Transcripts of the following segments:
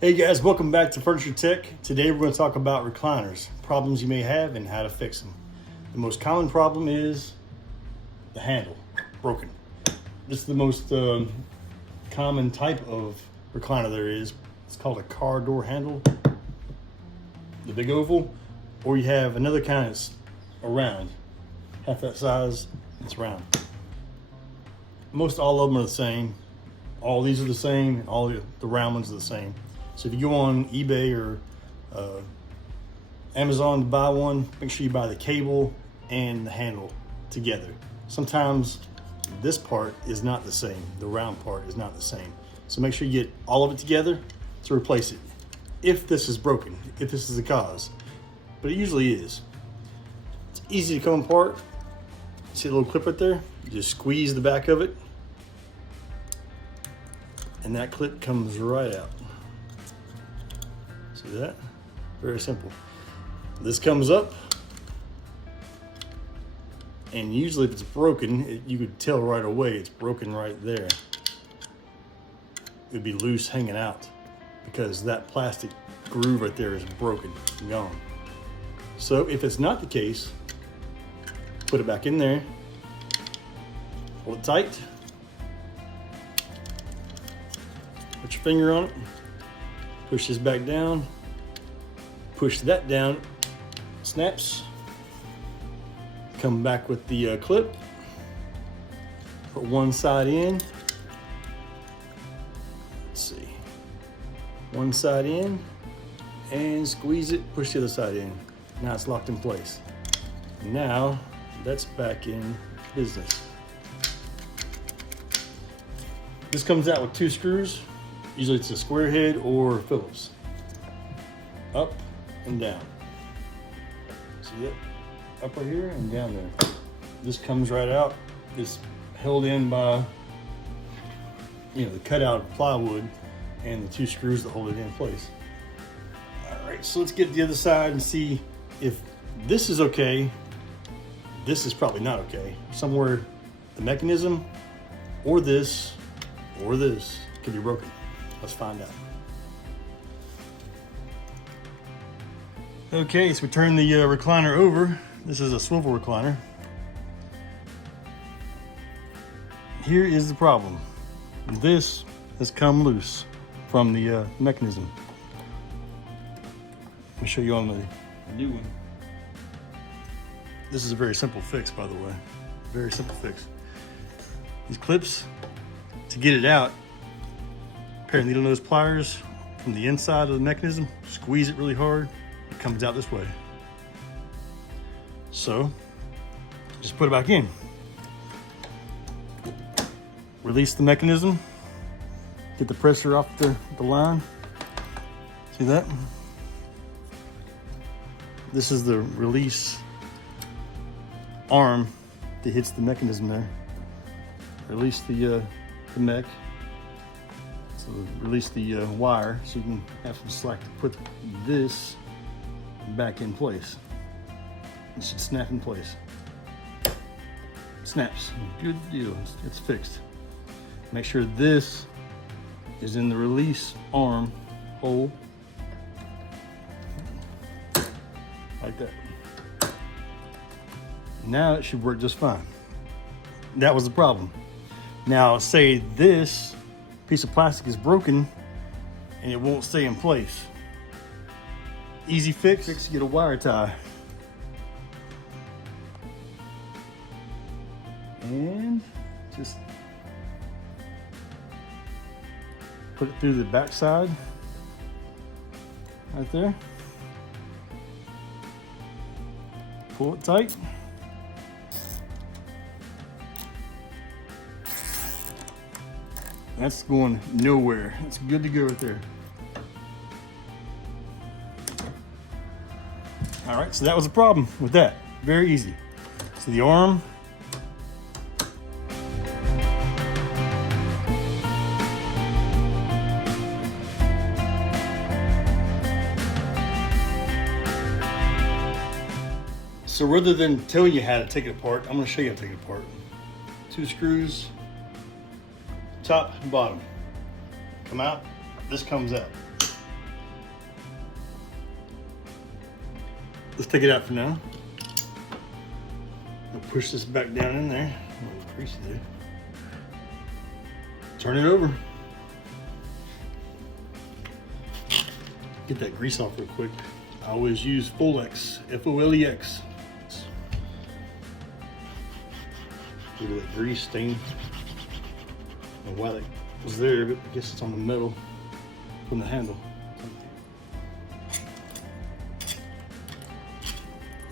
Hey guys, welcome back to Furniture Tech. Today we're going to talk about recliners, problems you may have and how to fix them. The most common problem is the handle, broken. This is the most common type of recliner there is. It's called a car door handle, the big oval, or you have another kind that's around, half that size, it's round. Most all of them are the same. All these are the same, all the round ones are the same. So if you go on eBay or Amazon to buy one, make sure you buy the cable and the handle together. Sometimes this part is not the same. The round part is not the same. So make sure you get all of it together to replace it. If this is broken, if this is the cause, but it usually is. It's easy to come apart. See a little clip right there? You just squeeze the back of it and that clip comes right out. See that? Very simple. This comes up, and usually if it's broken, you could tell right away it's broken right there. It would be loose hanging out because that plastic groove right there is broken, gone. So if it's not the case, put it back in there, hold it tight, put your finger on it, push this back down, push that down, snaps, come back with the clip, put one side in, let's see, one side in, and squeeze it, push the other side in. Now it's locked in place. Now that's back in business. This comes out with 2 screws. Usually it's a square head or Phillips. Up and down. See it? Up right here and down there. This comes right out. It's held in by, the cutout plywood and the 2 screws that hold it in place. All right, so let's get the other side and see if this is okay. This is probably not okay. Somewhere the mechanism or this could be broken. Let's find out. Okay, so we turn the recliner over. This is a swivel recliner. Here is the problem. This has come loose from the mechanism. Let me show you on the new one. This is a very simple fix, by the way. Very simple fix. These clips, to get it out, pair of needle nose pliers from the inside of the mechanism, squeeze it really hard, it comes out this way. So, just put it back in. Release the mechanism, get the pressure off the line. See that? This is the release arm that hits the mechanism there. Release the neck. So release the wire so you can have some slack to put this back in place. It should snap in place. Snaps, good deal, it's fixed. Make sure this is in the release arm hole, like that. Now it should work just fine. That was the problem. Now say this piece of plastic is broken and it won't stay in place. Easy fix, get a wire tie. And just put it through the back side, right there. Pull it tight. That's going nowhere. It's good to go right there. All right, so that was the problem with that. Very easy. So the arm, so rather than telling you how to take it apart, I'm going to show you how to take it apart. 2 screws, top and bottom. Come out, this comes out. let's take it out for now. I'll push this back down in there. A little greasy there. Turn it over. Get that grease off real quick. I always use Folex, F-O-L-E-X. Look at that grease stain. I don't know why that was there, but I guess it's on the metal from the handle.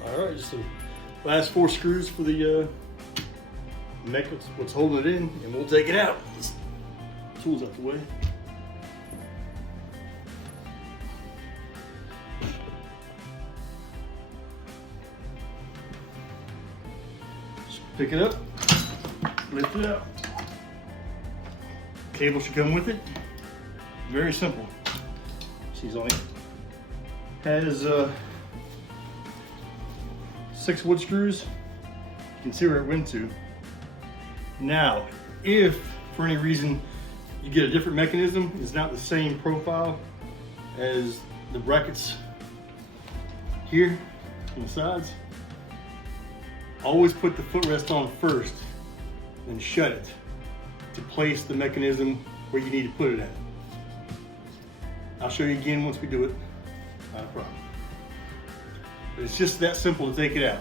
All right, just the last 4 screws for the neck, what's holding it in, and we'll take it out. Tools out the way. Just pick it up, lift it out. Cable should come with it. Very simple. She's only has 6 wood screws. You can see where it went to. Now, if for any reason you get a different mechanism, it's not the same profile as the brackets here on the sides, always put the footrest on first, then shut it to place the mechanism where you need to put it at. I'll show you again once we do it, not a problem. But it's just that simple to take it out.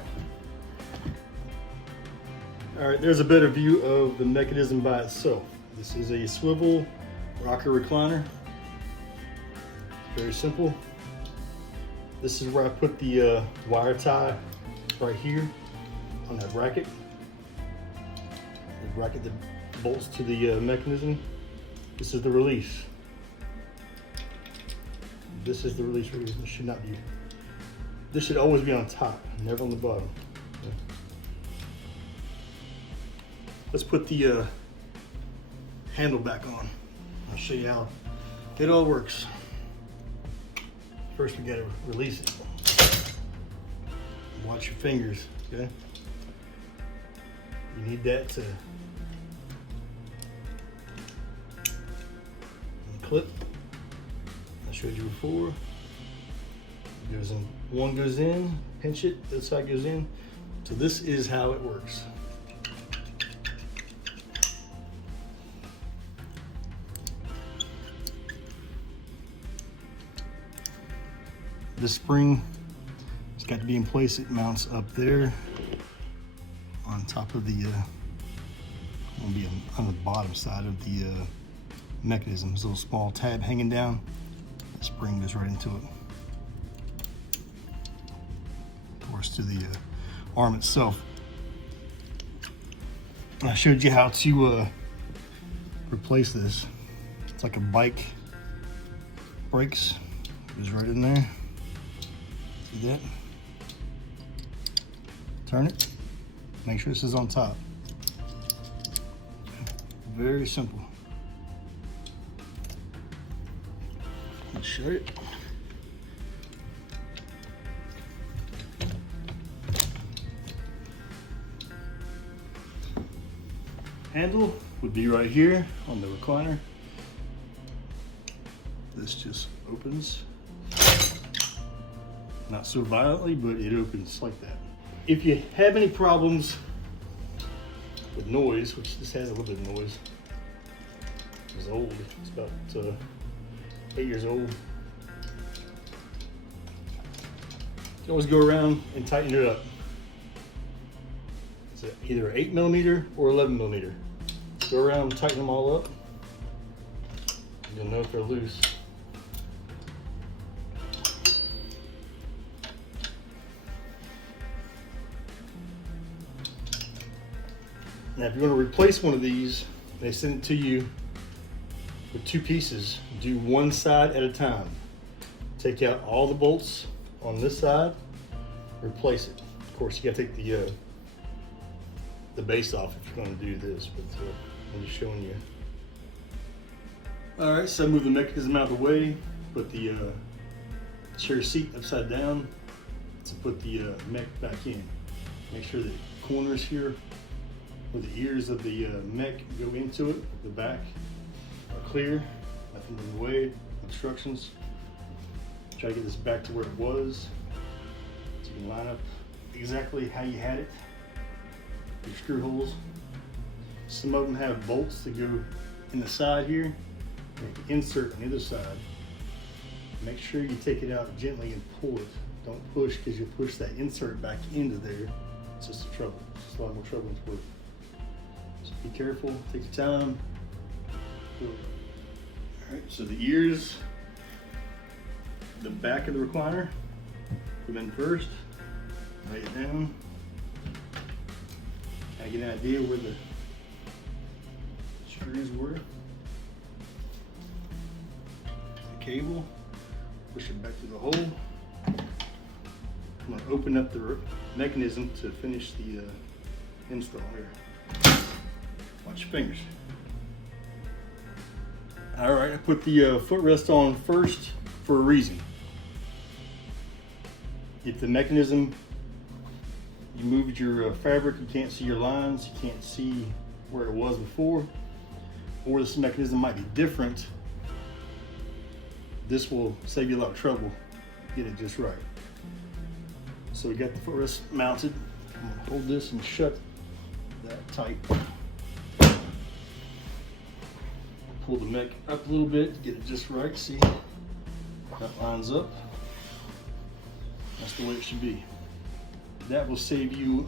All right, there's a better view of the mechanism by itself. This is a swivel rocker recliner. Very simple. This is where I put the wire tie right here on that bracket. The bracket that bolts to the mechanism. This is the release. This is the release. This should not be. This should always be on top, never on the bottom. Okay. Let's put the handle back on. I'll show you how it all works. First, we gotta release it. Watch your fingers, okay? You need that to clip. I showed you before. It goes in, one goes in, pinch it, this side goes in. So this is how it works. This spring, it's got to be in place. It mounts up there on top of the, will be on the bottom side of the mechanism. There's a little small tab hanging down. The spring goes right into it. Of course, to the arm itself. I showed you how to replace this. It's like a bike brakes. Goes right in there. See that? Turn it. Make sure this is on top. Very simple. I'll show you. Handle would be right here on the recliner. This just opens. Not so violently, but it opens like that. If you have any problems with noise, which this has a little bit of noise, it's old, it's about 8 years old. You can always go around and tighten it up. It's either 8mm or 11mm. Go around and tighten them all up. You'll know if they're loose. Now, if you're going to replace one of these, they send it to you with 2 pieces. Do one side at a time. Take out all the bolts on this side, replace it. Of course, you got to take the base off if you're going to do this, but I'm just showing you. All right, so I move the mechanism out of the way, put the chair seat upside down to put the mech back in. Make sure the corners here, where the ears of the mech go into it, the back, are clear, nothing in the way, obstructions. Try to get this back to where it was. So You line up exactly how you had it. Your screw holes. Some of them have bolts that go in the side here. You can insert on the other side. Make sure you take it out gently and pull it. Don't push, because you'll push that insert back into there. It's just a trouble. It's just a lot more trouble than it's worth. So be careful, take your time. Alright, so the ears, the back of the recliner, put them in first, lay it down. I get an idea where the screws were. The cable, push it back through the hole. I'm going to open up the mechanism to finish the install here. Watch your fingers. Alright, I put the footrest on first for a reason. If the mechanism, you moved your fabric, you can't see your lines, you can't see where it was before, or this mechanism might be different, this will save you a lot of trouble. Get it just right. So we got the footrest mounted. I'm gonna hold this and shut that tight. Pull the mech up a little bit to get it just right. See, that lines up. That's the way it should be. That will save you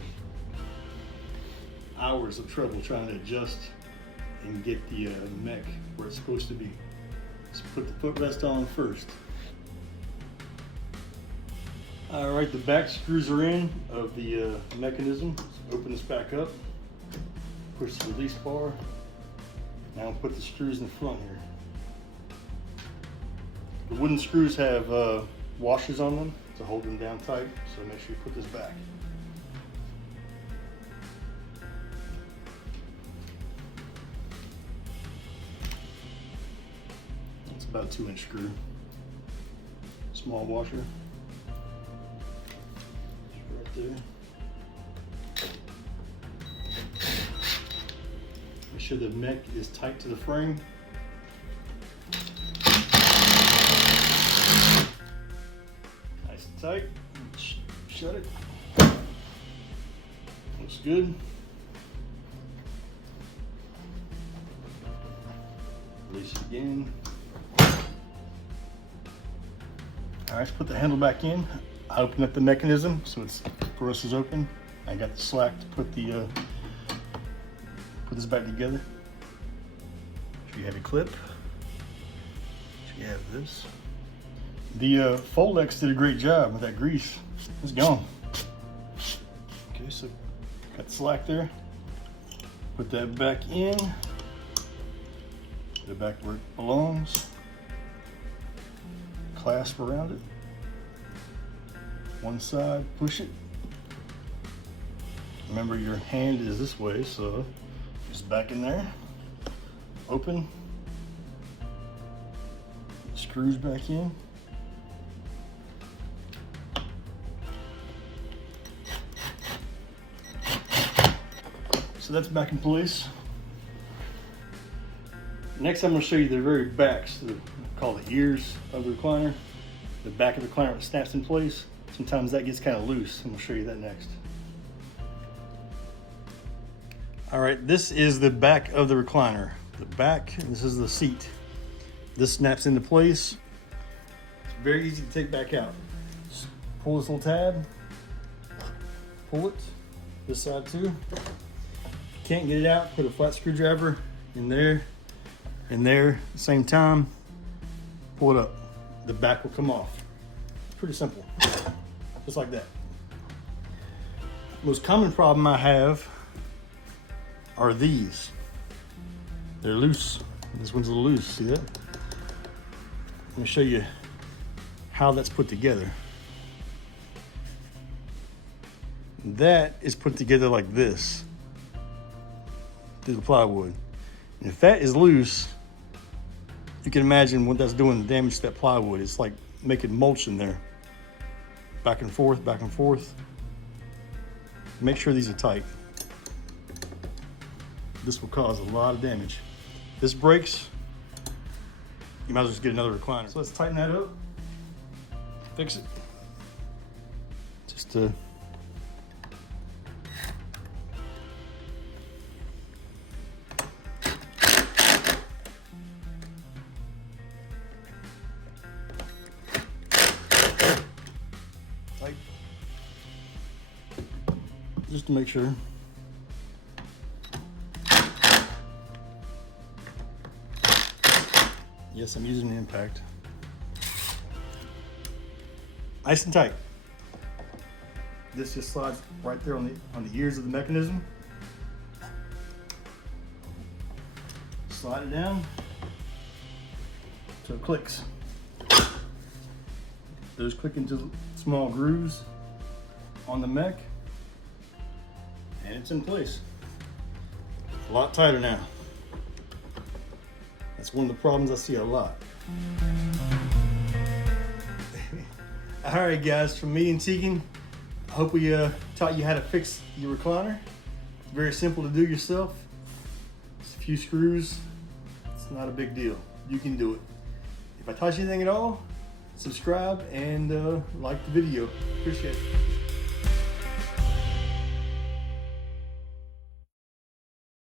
hours of trouble trying to adjust and get the mech where it's supposed to be. So put the footrest on first. All right, the back screws are in of the mechanism. So open this back up, push the release bar. Now I'll put the screws in the front here. The wooden screws have washers on them to hold them down tight, so make sure you put this back. It's about a 2-inch screw. Small washer. Right there. Make sure the mech is tight to the frame. Nice and tight. Shut it. Looks good. Release it again. All right, let's put the handle back in. I open up the mechanism so it's porous is open. I got the slack to put the put this back together. So you have a clip. So you have this. The Folex did a great job with that grease. It's gone. Okay, so got the slack there. Put that back in. Put it back where it belongs. Clasp around it. One side, push it. Remember, your hand is this way, so just back in there. Open. Screws back in. So that's back in place. Next, I'm going to show you the very backs, called the ears of the recliner. The back of the recliner snaps in place. Sometimes that gets kind of loose. I'm going to show you that next. All right, this is the back of the recliner. The back, this is the seat. This snaps into place. It's very easy to take back out. Just pull this little tab, pull it, this side too. If you can't get it out, put a flat screwdriver in there, at the same time, pull it up. The back will come off. It's pretty simple, just like that. Most common problem I have are these. They're loose. This one's a little loose, see that? Let me show you how that's put together. That is put together like this through the plywood. And if that is loose, you can imagine what that's doing to damage to that plywood. It's like making mulch in there. Back and forth, back and forth. Make sure these are tight. This will cause a lot of damage. If this breaks, you might as well just get another recliner. So let's tighten that up, fix it. It's a just to just to make sure. Yes, I'm using the impact. Nice and tight. This just slides right there on the ears of the mechanism. Slide it down so it clicks. Those click into small grooves on the mech, and it's in place. A lot tighter now. That's one of the problems I see a lot. All right, guys, from me and Tegan, I hope we taught you how to fix your recliner. It's very simple to do yourself. It's a few screws. It's not a big deal. You can do it. If I taught you anything at all, subscribe and like the video. Appreciate it.